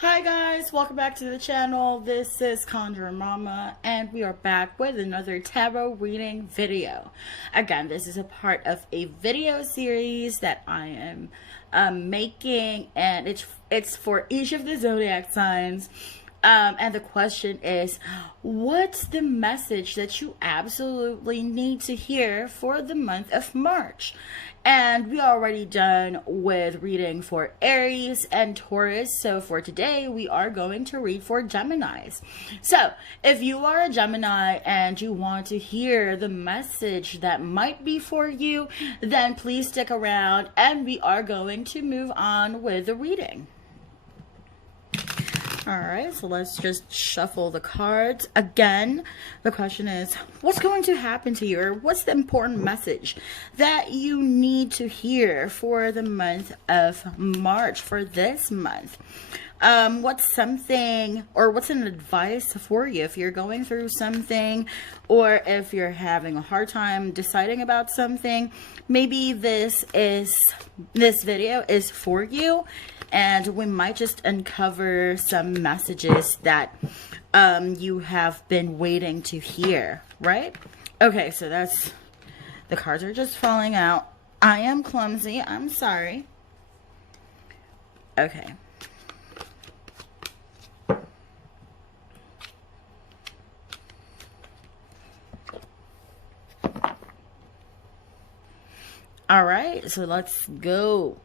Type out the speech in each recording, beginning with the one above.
Hi guys, welcome back to the channel. This is Conjure Mama and we are back with another tarot reading video. Again, this is a part of a video series that I am making, and it's for each of the zodiac signs. And the question is, what's the message that you absolutely need to hear for the month of March? And we are already done with reading for Aries and Taurus. So for today, we are going to read for Geminis. So if you are a Gemini and you want to hear the message that might be for you, then please stick around and we are going to move on with the reading. Alright, so let's just shuffle the cards. Again, the question is, what's going to happen to you? Or what's the important message that you need to hear for the month of March, for this month? What's something, or what's an advice for you if you're going through something, or if you're having a hard time deciding about something? Maybe this video is for you, and we might just uncover some messages that you have been waiting to hear, right? Okay, so the cards are just falling out. I am clumsy, I'm sorry. Okay. All right, so let's go.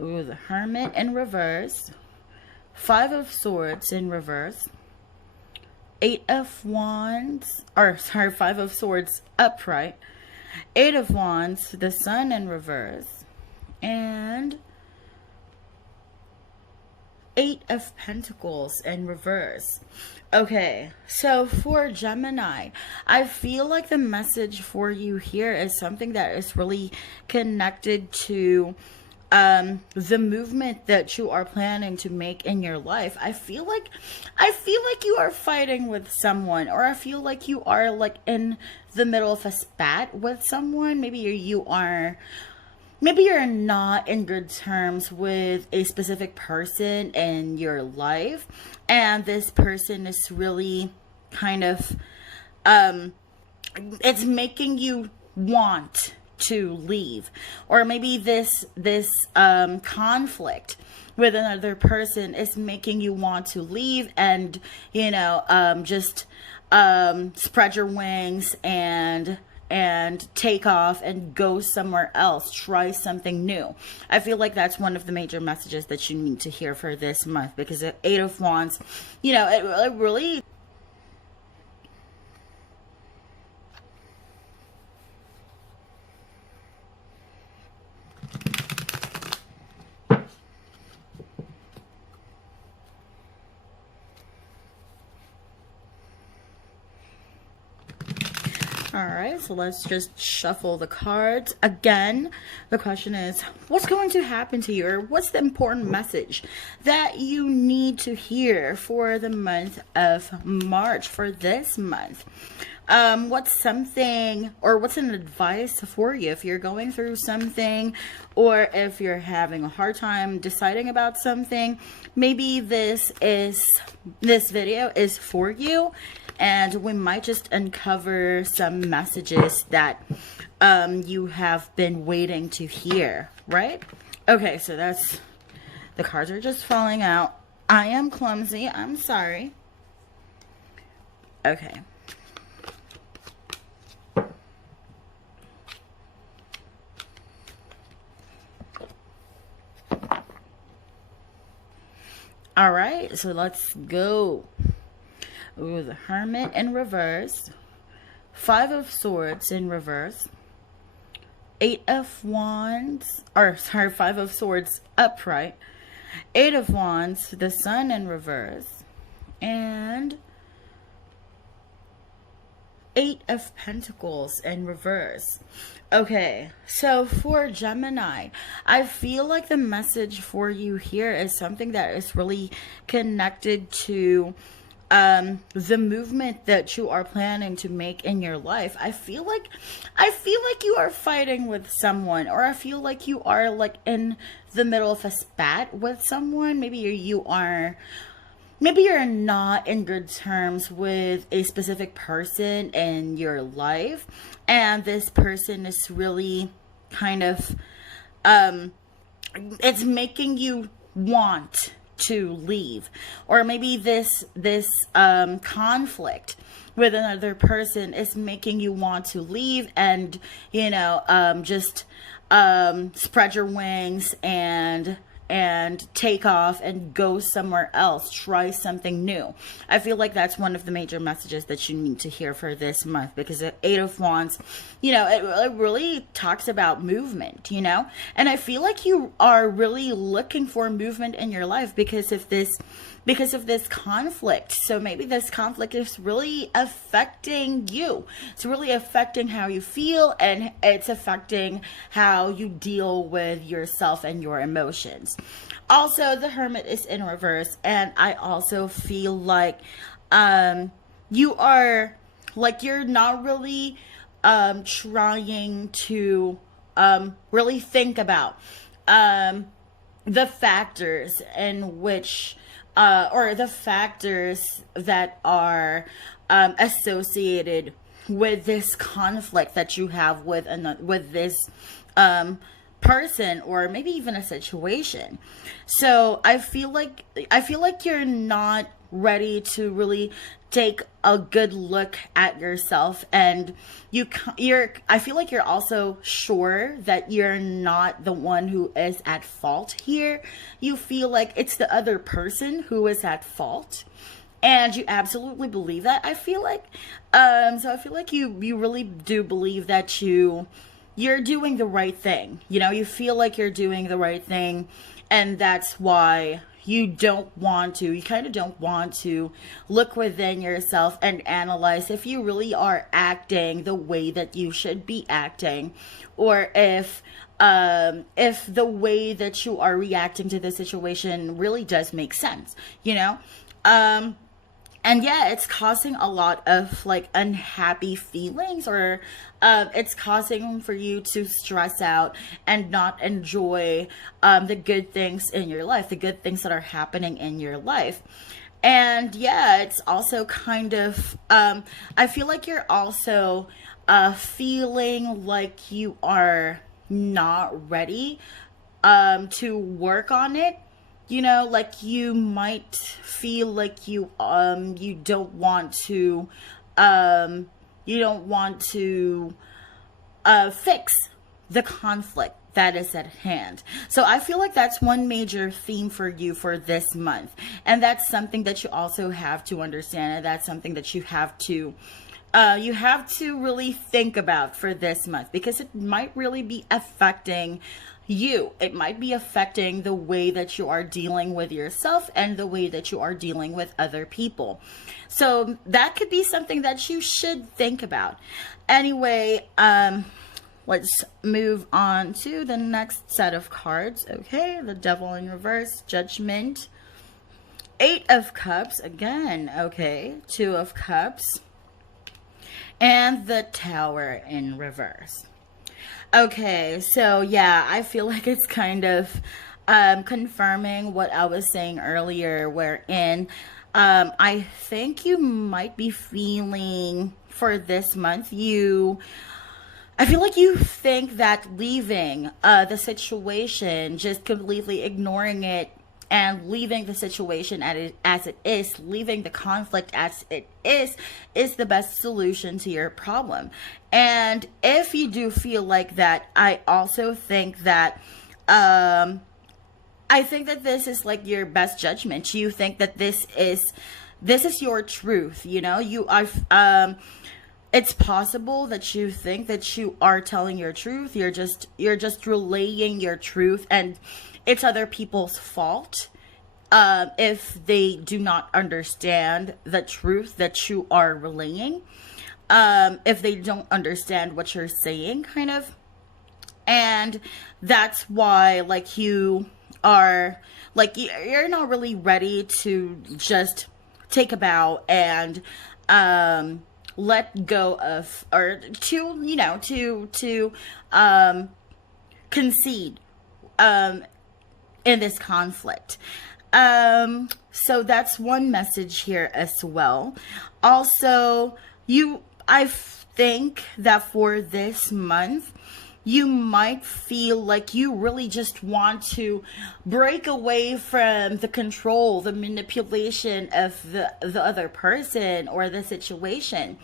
Ooh, the Hermit in reverse, 5 of Swords in reverse, 8 of Wands, or sorry, 5 of Swords upright, 8 of Wands, the Sun in reverse, and 8 of Pentacles in reverse. Okay, so for Gemini, I feel like the message for you here is something that is really connected to the movement that you are planning to make in your life. I feel like you are fighting with someone, or I feel like you are like in the middle of a spat with someone. Maybe you're not in good terms with a specific person in your life, and this person is really kind of it's making you want to leave, or maybe this conflict with another person is making you want to leave and just spread your wings and take off and go somewhere else, try something new. I feel like that's one of the major messages that you need to hear for this month, because the 8 of Wands, it really Alright, so let's just shuffle the cards. Again, the question is, what's going to happen to you? Or what's the important message that you need to hear for the month of March, for this month? What's something, or what's an advice for you if you're going through something, or if you're having a hard time deciding about something? Maybe this video is for you, and we might just uncover some messages that you have been waiting to hear, right? Okay, so the cards are just falling out. I am clumsy, I'm sorry. Okay. All right, so let's go. Ooh, the Hermit in reverse, 5 of Swords in reverse, 8 of Wands, or sorry, 5 of Swords upright, 8 of Wands, the Sun in reverse, and 8 of Pentacles in reverse. Okay, so for Gemini, I feel like the message for you here is something that is really connected to the movement that you are planning to make in your life, I feel like you are fighting with someone, or I feel like you are like in the middle of a spat with someone. Maybe you're not in good terms with a specific person in your life, and this person is really kind of it's making you want to leave. Or maybe this conflict with another person is making you want to leave and just spread your wings and take off and go somewhere else, try something new. I feel like that's one of the major messages that you need to hear for this month, because the Eight of Wands, it really talks about movement, and I feel like you are really looking for movement in your life because of this conflict. So maybe this conflict is really affecting you. It's really affecting how you feel, and it's affecting how you deal with yourself and your emotions. Also, the Hermit is in reverse, and I also feel like you're not really trying to really think about the factors in which or the factors that are associated with this conflict that you have with this person, or maybe even a situation. So I feel like you're not ready to really take a good look at yourself, and I feel like you're also sure that you're not the one who is at fault here. You feel like it's the other person who is at fault, and you absolutely believe that. I feel like you really do believe that you're doing the right thing. You feel like you're doing the right thing, and that's why you kind of don't want to look within yourself and analyze if you really are acting the way that you should be acting, or if the way that you are reacting to the situation really does make sense, and yeah, it's causing a lot of like unhappy feelings, or it's causing for you to stress out and not enjoy the good things in your life, the good things that are happening in your life. And yeah, it's also kind of, I feel like you're also feeling like you are not ready to work on it. Like you might feel like you don't want to fix the conflict that is at hand. So I feel like that's one major theme for you for this month, and that's something that you also have to understand, and that's something that you have to really think about for this month, because it might really be affecting you. It might be affecting the way that you are dealing with yourself and the way that you are dealing with other people. So that could be something that you should think about. Anyway, let's move on to the next set of cards. Okay, the Devil in reverse, Judgment, Eight of Cups again. Okay, Two of Cups, and the Tower in reverse. Okay, so yeah, I feel like it's kind of confirming what I was saying earlier, wherein I think you might be feeling for this month, I feel like you think that leaving the situation, just completely ignoring it, and leaving the situation as it is, leaving the conflict as it is the best solution to your problem. And if you do feel like that, I also think that this is like your best judgment. You think that this is your truth. You are. It's possible that you think that you are telling your truth. You're just relaying your truth, and it's other people's fault if they do not understand the truth that you are relaying. If they don't understand what you're saying, kind of. And that's why, like, you're not really ready to just take a bow and let go of, or to, you know, to concede in this conflict. So that's one message here as well. Also, I think that for this month, you might feel like you really just want to break away from the control, the manipulation of the other person or the situation.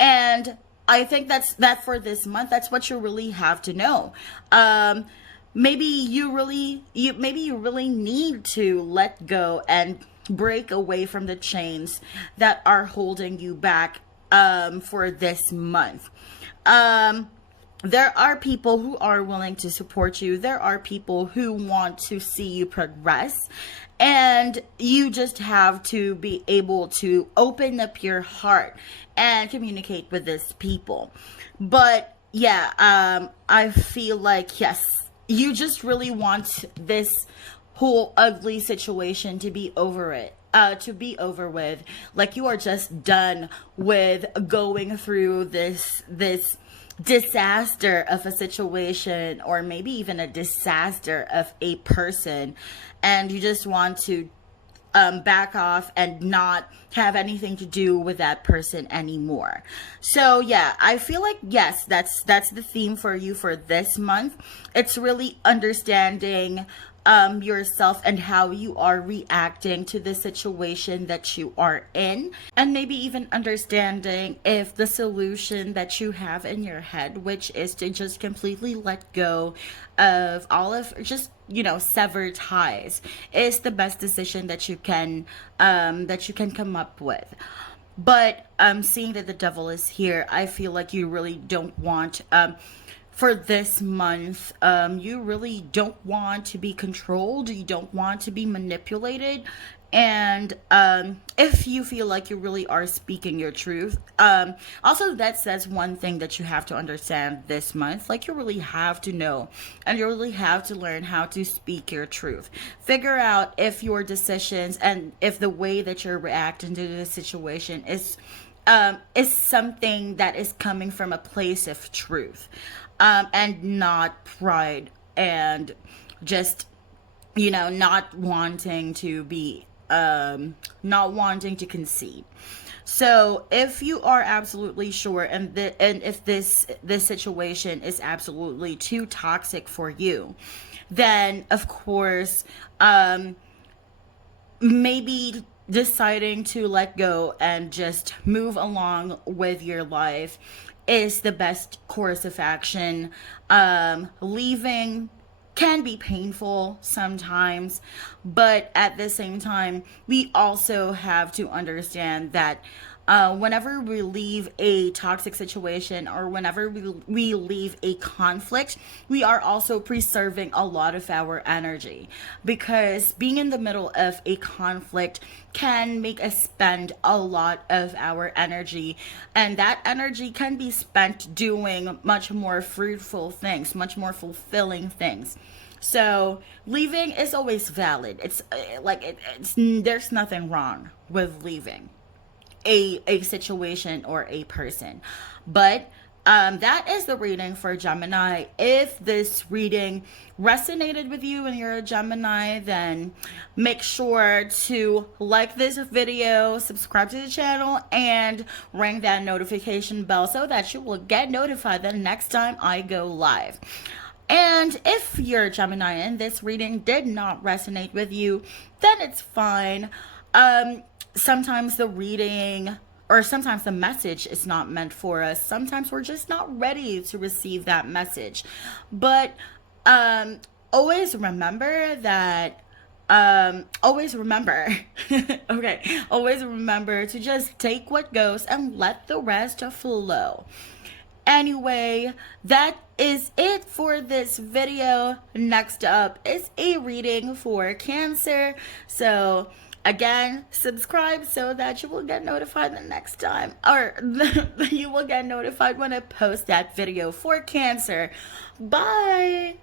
And I think that for this month, that's what you really have to know. Maybe you really need to let go and break away from the chains that are holding you back for this month. There are people who are willing to support you. There are people who want to see you progress. And you just have to be able to open up your heart and communicate with these people. But yeah, I feel like, yes, you just really want this whole ugly situation to be over with. Like, you are just done with going through this disaster of a situation, or maybe even a disaster of a person, and you just want to back off and not have anything to do with that person anymore. So yeah, I feel like, yes, that's the theme for you for this month. It's really understanding yourself and how you are reacting to the situation that you are in, and maybe even understanding if the solution that you have in your head, which is to just completely let go of all of, just, you know, sever ties, is the best decision that you can come up with. But seeing that the devil is here, I feel like you really don't want for this month, you really don't want to be controlled. You don't want to be manipulated. And if you feel like you really are speaking your truth, also that's one thing that you have to understand this month. Like, you really have to know, and you really have to learn how to speak your truth. Figure out if your decisions and if the way that you're reacting to the situation is something that is coming from a place of truth, and not pride, and just, you know, not wanting to concede. So if you are absolutely sure, and if this situation is absolutely too toxic for you, then of course, maybe deciding to let go and just move along with your life is the best course of action. Leaving can be painful sometimes, but at the same time, we also have to understand that whenever we leave a toxic situation, or whenever we leave a conflict, we are also preserving a lot of our energy, because being in the middle of a conflict can make us spend a lot of our energy, and that energy can be spent doing much more fruitful things, much more fulfilling things. So leaving is always valid. It's there's nothing wrong with leaving a situation or a person. But that is the reading for Gemini. If this reading resonated with you and you're a Gemini, then make sure to like this video, subscribe to the channel, and ring that notification bell so that you will get notified the next time I go live. And if you're a Gemini and this reading did not resonate with you, then it's fine. Sometimes the reading, or sometimes the message, is not meant for us. Sometimes we're just not ready to receive that message. But always remember that, always remember to just take what goes and let the rest flow. Anyway, that is it for this video. Next up is a reading for Cancer. So again, subscribe so that you will get notified the next time, or you will get notified when I post that video for Cancer. Bye.